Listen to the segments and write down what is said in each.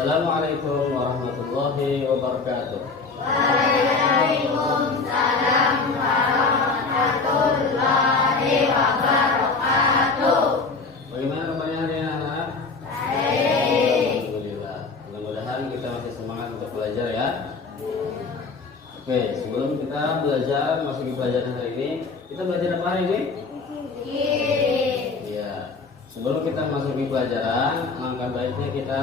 Assalamualaikum warahmatullahi wabarakatuh. Waalaikumsalam warahmatullahi wabarakatuh. Bagaimana kabarnya hari ini anak-anak? Baik. Alhamdulillah. Mudah-mudahan kita masih semangat untuk belajar ya. Oke, sebelum kita belajar masuki pelajaran hari ini, kita belajar apa hari ini? Iya. Sebelum kita masuki pelajaran, langkah baiknya kita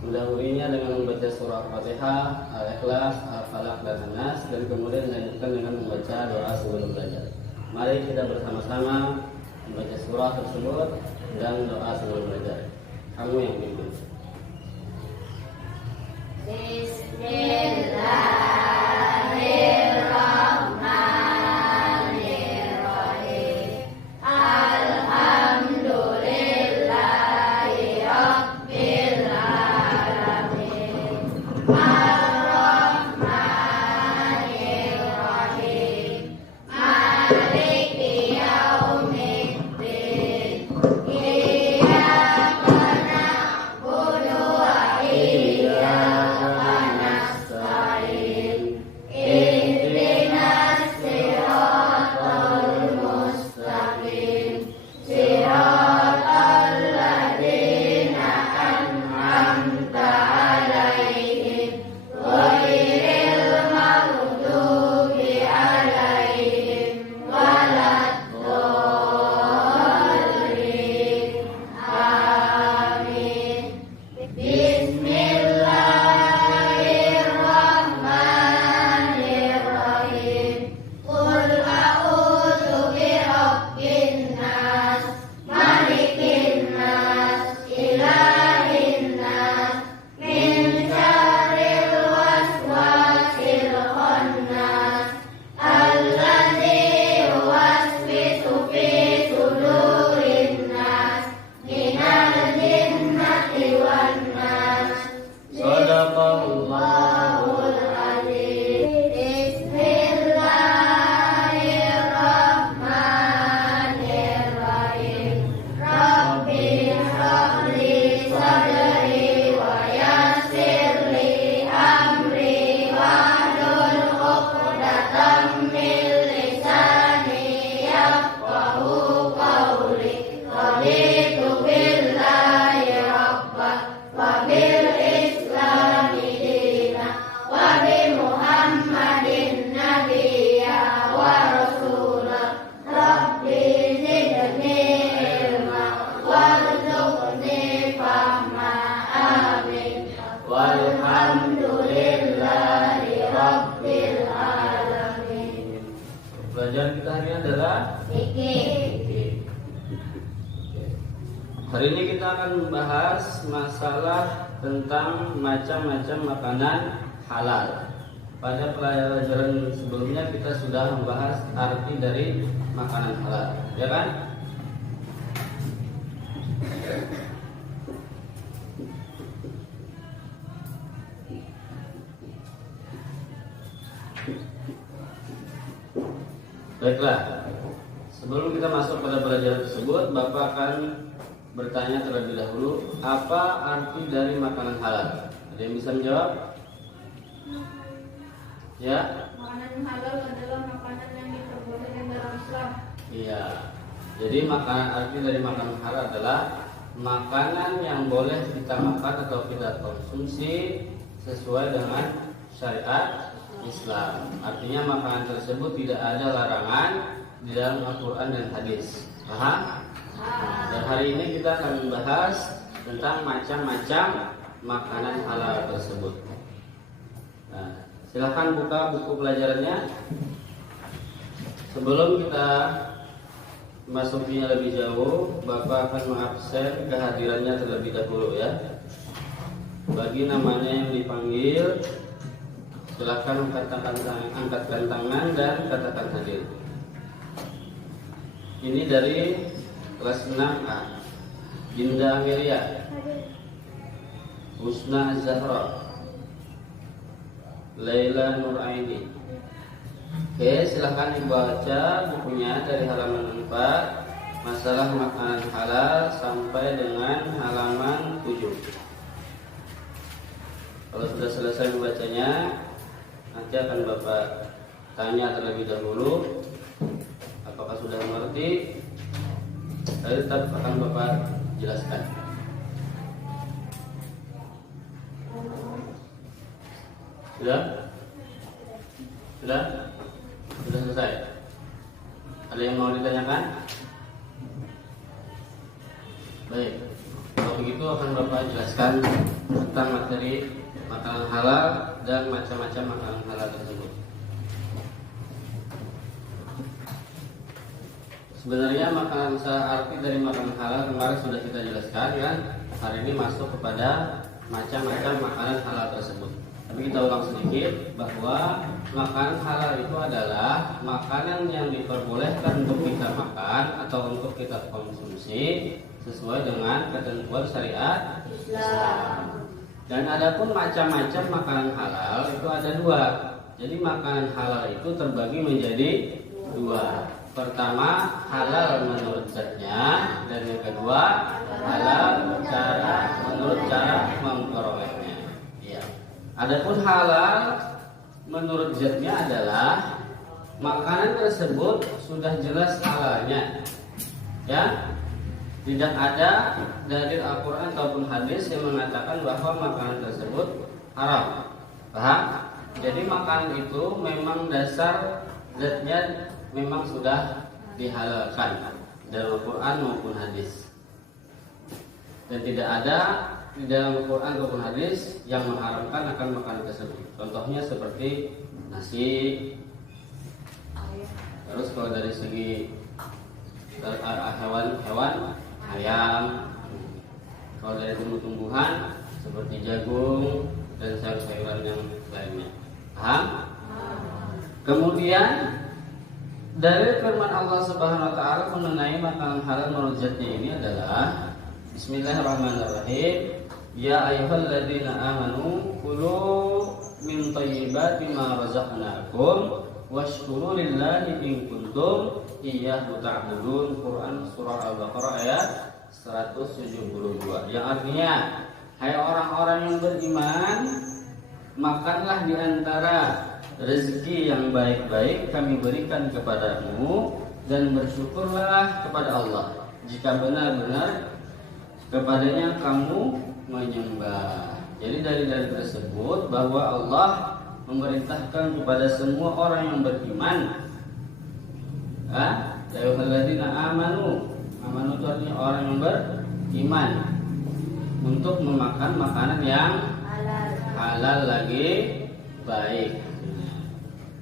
mendahulunya dengan membaca surah Al-Fatihah, Al-Ikhlas, Al-Falaq dan An-Nas, dan kemudian dilanjutkan dengan membaca doa sebelum belajar. Mari kita bersama-sama membaca surah tersebut dan doa sebelum belajar. Kamu yang pimpin. Bismillahirrahmanirrahim. Alhamdulillahi rabbil alamin. Ar-Rahmanirrahim. Maliki yaumiddin. Iyyaka na'budu wa iyyaka nasta'in. Ihdinas siratal mustaqim. Siratal ladzina an'amta 'alaihim ghairil maghdubi 'alaihim waladdallin. Amin. Bismillahirrahmanirrahim. Qul a'udzu birabbin nas, malikin nas, ilahin nas, min syarril waswasil khannas, alladzi yuwaswisu fi sudurin nas, minal jinnati wan nas. Shadaqallahul azim. Bismillahirrahmanirrahim. Rabbi shrah li sadri wa yassir li amri wahlul 'uqdatam min lisani yafqahu qawli. Raditu billahi rabba wa bil islami dina wa bi Muhammadin nabiyya wa rasula. Rabbi zidni ilma warzuqni fahma. Amin. Walhamdulillahi rabbil alamin. Pelajaran kita hari ini adalah Fikih. hari ini kita akan membahas masalah tentang macam-macam makanan halal. Pada pelajaran sebelumnya kita sudah membahas arti dari makanan halal, ya kan? Baiklah, sebelum kita masuk pada pelajaran tersebut, Bapak akan bertanya terlebih dahulu, apa arti dari makanan halal? Ada yang bisa menjawab? Ya? Makanan halal adalah makanan yang diperbolehkan dalam Islam. Iya. Jadi arti dari makanan halal adalah makanan yang boleh kita makan atau kita konsumsi sesuai dengan syariat Islam. Artinya makanan tersebut tidak ada larangan di dalam Al-Quran dan hadis. Paham? Dan hari ini kita akan membahas tentang macam-macam makanan halal tersebut. Nah, silakan buka buku pelajarannya. Sebelum kita masukinya lebih jauh, Bapak akan mengabsen kehadirannya terlebih dahulu ya. Bagi namanya yang dipanggil, silakan angkatkan tangan dan katakan hadir. Ini dari kelas 6A. Dinda Amelia, Husna Zahra, Laila Nuraini. Oke, silahkan dibaca bukunya dari halaman 4, masalah makanan halal, sampai dengan halaman 7. Kalau sudah selesai membacanya, nanti akan Bapak tanya terlebih dahulu apakah sudah mengerti, lalu tetap akan Bapak jelaskan. Sudah? Sudah? Sudah selesai? Ada yang mau ditanyakan? Baik, kalau begitu akan Bapak jelaskan tentang materi makanan halal dan macam-macam makanan halal tersebut. Sebenarnya makanan arti dari makanan halal kemarin sudah kita jelaskan kan. Hari ini masuk kepada macam-macam makanan halal tersebut. Tapi kita ulang sedikit bahwa makanan halal itu adalah makanan yang diperbolehkan untuk kita makan atau untuk kita konsumsi sesuai dengan ketentuan syariat Islam. Dan adapun macam-macam makanan halal itu ada dua. Jadi makanan halal itu terbagi menjadi dua. Pertama, halal menurut zatnya, dan yang kedua, halal menurut cara memperolehnya. Ya. Adapun halal menurut zatnya adalah makanan tersebut sudah jelas halalnya. Ya. Tidak ada dalil Al-Quran ataupun hadis yang mengatakan bahwa makanan tersebut haram. Paham? Jadi makanan itu memang dasar zatnya memang sudah dihalalkan dalam Al-Quran maupun hadis. Dan tidak ada di dalam Al-Quran maupun hadis yang mengharamkan akan makanan tersebut. Contohnya seperti nasi. Terus kalau dari segi hewan ayam. Kalau dari tumbuh-tumbuhan seperti jagung dan sayur-sayuran yang lainnya. Paham? Kemudian dari firman Allah Subhanahu wa taala mengenai makanan halal menurut zatnya ini adalah Bismillahirrahmanirrahim. Ya ayyuhalladzina amanu kulu min thayyibati ma razaqnakum washkuru lillahi in kuntum iyyahu ta'budun. Quran surah Al-Baqarah ayat 172. Yang artinya, hai orang-orang yang beriman, makanlah di antara rezeki yang baik-baik kami berikan kepadamu dan bersyukurlah kepada Allah jika benar-benar kepadanya kamu menyembah. Jadi dari tersebut bahwa Allah memerintahkan kepada semua orang yang beriman, ya ayyuhalladzina amanu itu artinya orang yang beriman, untuk memakan makanan yang halal lagi baik.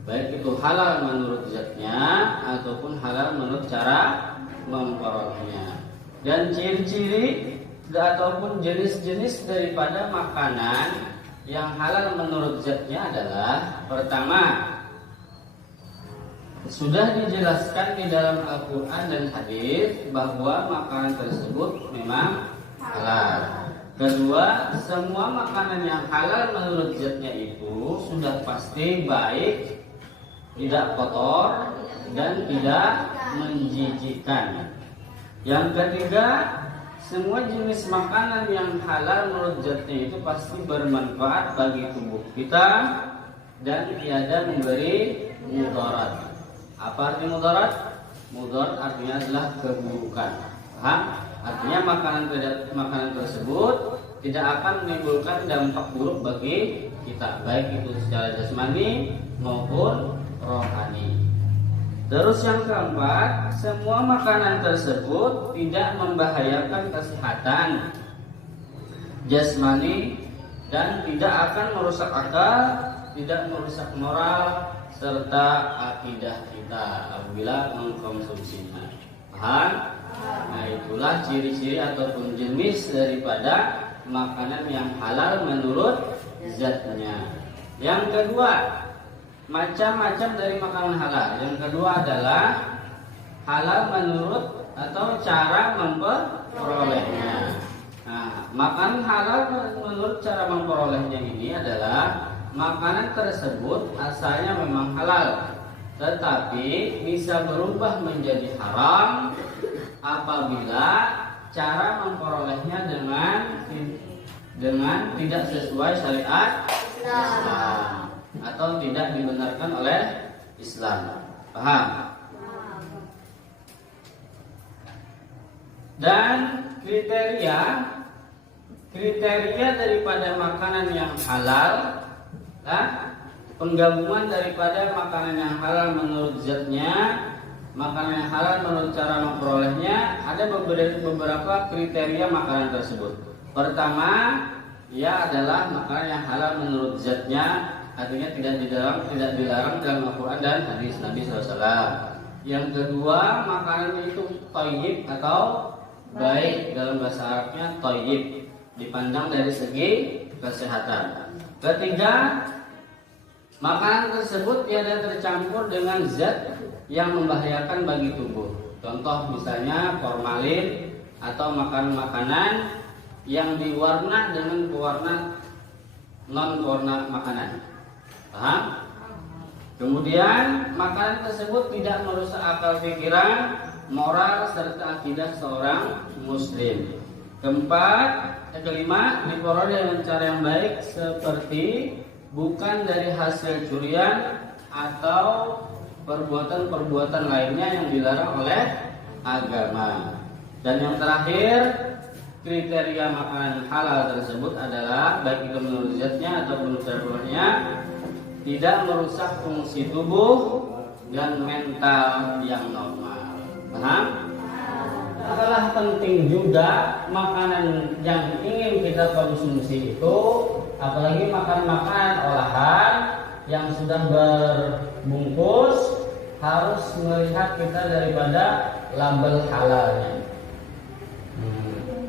Baik itu halal menurut zatnya ataupun halal menurut cara memperolehnya. Dan ciri-ciri ataupun jenis-jenis daripada makanan yang halal menurut zatnya adalah pertama, sudah dijelaskan di dalam Al-Quran dan hadis bahwa makanan tersebut memang halal. Kedua, semua makanan yang halal menurut zatnya itu sudah pasti baik, tidak kotor, dan tidak menjijikkan. Yang ketiga, semua jenis makanan yang halal menurut zatnya itu pasti bermanfaat bagi tubuh kita dan tiada memberi mudarat. Apa arti mudarat? Mudarat artinya adalah keburukan. Paham? Artinya makanan tersebut tidak akan menimbulkan dampak buruk bagi kita, baik itu secara jasmani maupun rohani. Terus yang keempat, semua makanan tersebut tidak membahayakan kesehatan jasmani dan tidak akan merusak akal, tidak merusak moral serta akidah kita apabila mengkonsumsinya. Paham? Nah, itulah ciri-ciri ataupun jenis daripada makanan yang halal menurut zatnya. Yang kedua, macam-macam dari makanan halal. Yang kedua adalah halal menurut atau cara memperolehnya. Nah, makanan halal menurut cara memperolehnya ini adalah makanan tersebut asalnya memang halal, tetapi bisa berubah menjadi haram apabila cara memperolehnya dengan tidak sesuai syariat Islam atau tidak dibenarkan oleh Islam. Paham? Dan kriteria daripada makanan yang halal, penggabungan daripada makanan yang halal menurut zatnya, makanan yang halal menurut cara memperolehnya, ada beberapa kriteria makanan tersebut. Pertama, ia adalah makanan yang halal menurut zatnya, artinya tidak dilarang dalam Al-Quran dan hadis Nabi SAW. Yang kedua, makanan itu thayyib atau baik, dalam bahasa Arabnya thayyib, dipandang dari segi kesehatan. Ketiga, makanan tersebut tiada tercampur dengan zat yang membahayakan bagi tubuh. Contoh misalnya formalin atau makanan yang diwarna dengan pewarna non-pewarna makanan. Paham? Kemudian makanan tersebut tidak merusak akal pikiran, moral serta akidah seorang muslim. Kelima, diperoleh dengan cara yang baik seperti bukan dari hasil curian atau perbuatan-perbuatan lainnya yang dilarang oleh agama. Dan yang terakhir, kriteria makanan halal tersebut adalah baik itu menurut zatnya atau menurut cara tidak merusak fungsi tubuh dan mental yang normal. Paham? Adalah penting juga makanan yang ingin kita konsumsi itu, apalagi makan-makan olahan yang sudah berbungkus, harus melihat kita daripada label halalnya.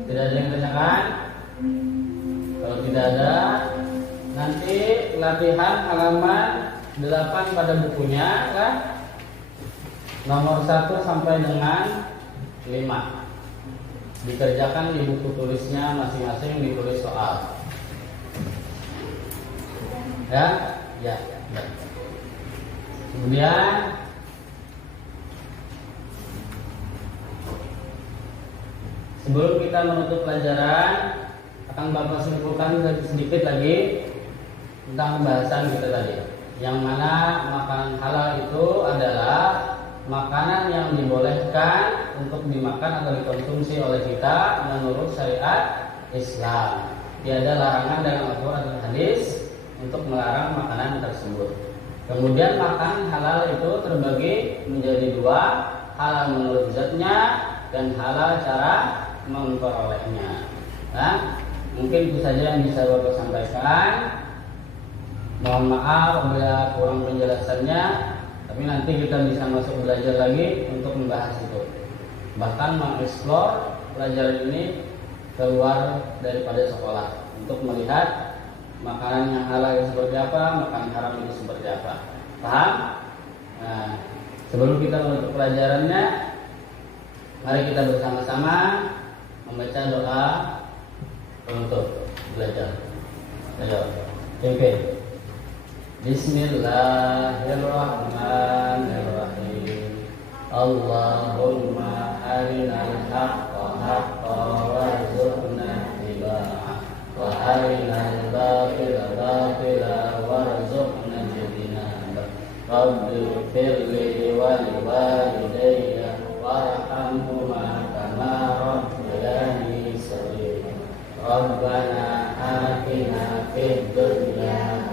Tidak ada yang tanyakan? Kalau tidak ada, nanti latihan halaman 8 pada bukunya kan? Nomor 1 sampai dengan 5. Dikerjakan di buku tulisnya masing-masing, ditulis soal. Ya. Kemudian sebelum kita menutup pelajaran, akan Bapak simpulkan sedikit lagi tentang pembahasan kita tadi. Yang mana makanan halal itu adalah makanan yang dibolehkan untuk dimakan atau dikonsumsi oleh kita menurut syariat Islam. Tiada larangan dalam Al-Quran dan hadis untuk melarang makanan tersebut. Kemudian makanan halal itu terbagi menjadi 2, halal menurut zatnya dan halal cara memperolehnya. Nah, mungkin itu saja yang bisa Bapak sampaikan. Mohon maaf apabila kurang penjelasannya, tapi nanti kita bisa masuk belajar lagi untuk membahas itu. Bahkan mengeksplor pelajaran ini keluar daripada sekolah untuk melihat makanan yang halal itu seperti apa, makanan haram itu seperti apa. Paham? Nah, sebelum kita menutup pelajarannya, mari kita bersama-sama membaca doa penutup belajar. Ayo, pimpin. Bismillahirrahmanirrahim. Allahumma arinal haqqa haqqan warzuqna ittiba'ah wa arinal batila batila warzuqna ijtinabah. Rabbi firli wa liwalidayya warhamhuma kama rabbayani shaghira. Rabbana atina fid dunya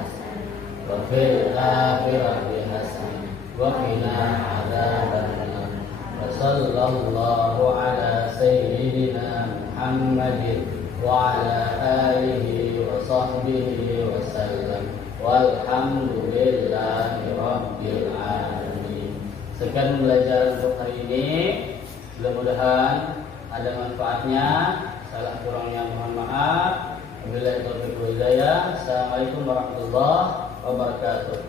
wa fil akhirati hasanah wa qina adzabannar. Wa sallallahu ala sayyidina Muhammadin wa ala alihi wa sahbihi wa sallam. Walhamdulillahi rabbil alamin. Sekian pembelajaran untuk hari ini. Mudah-mudahan ada manfaatnya. Salah kurangnya mohon maaf. Wabillahi taufiq wal hidayah. Assalamualaikum warahmatullahi wabarakatuh.